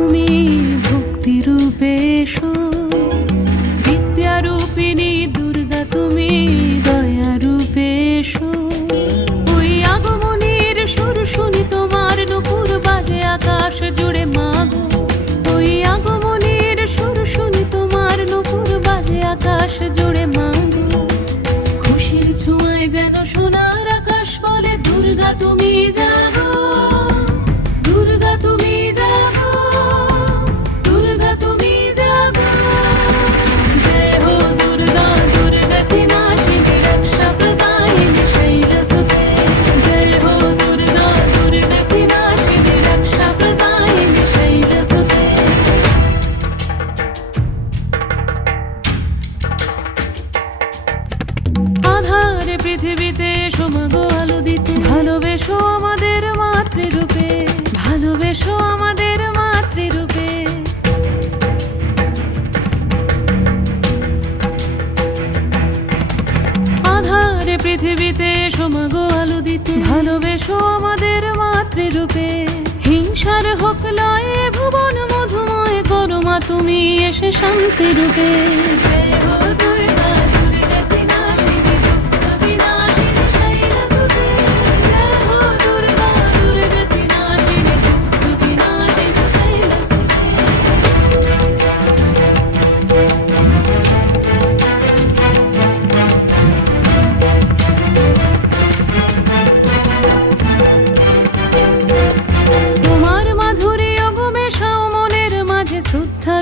তুমি ভক্তি রূপে মাগো আলো দিতে। ভালোবেসো আমাদের মাতৃ রূপে হিংসার হোক লয়ে, ভুবন মধুময় করো মা তুমি এসে শান্তি রূপে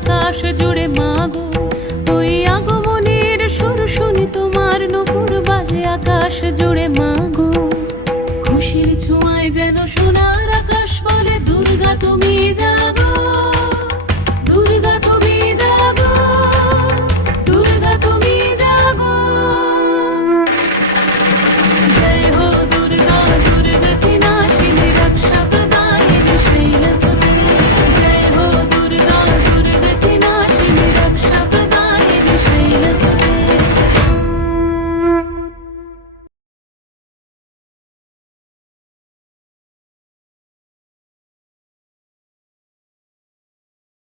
আকাশ জুড়ে মাগো। ওই আগমনের সুর শুনি তোমার নপুর বাজে আকাশ জুড়ে মাগো। খুশির ছোঁয়ায় যেন সোনার আকাশ বলে, দুর্গা, তুমি যা